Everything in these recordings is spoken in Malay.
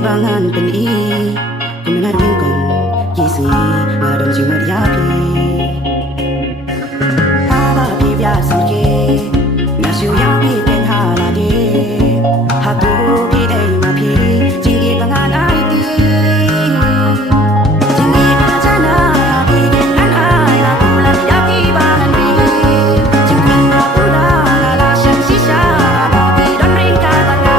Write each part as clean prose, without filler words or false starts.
Bangan peni Kumenat bingkong Yisi Ngadong jimut yapi Pada pibya samke Nasyu yapi ten halade Haku pidei mapi Jinggi bangan aiti Jinggi bajana Yapi dengan ay Lakulat yapi bahan bi Jinggi mapula Lalasyan sisa Babi don ringka bangan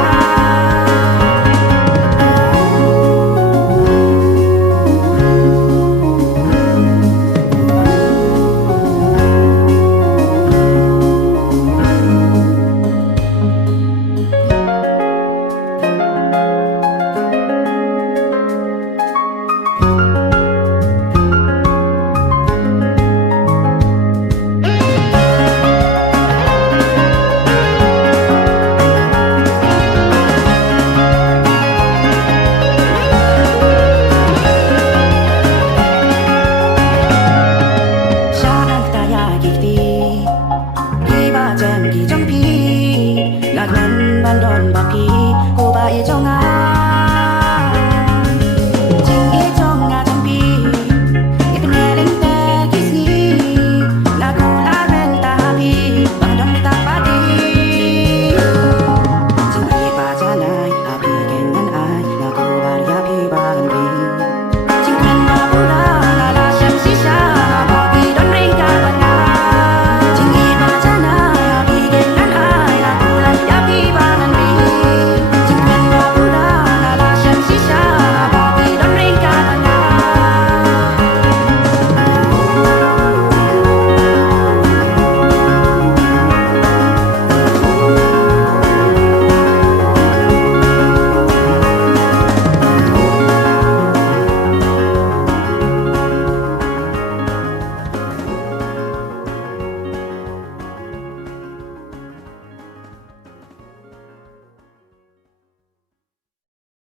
Lạc năn ban đòn bạc kỳ cô bà yêu trong ai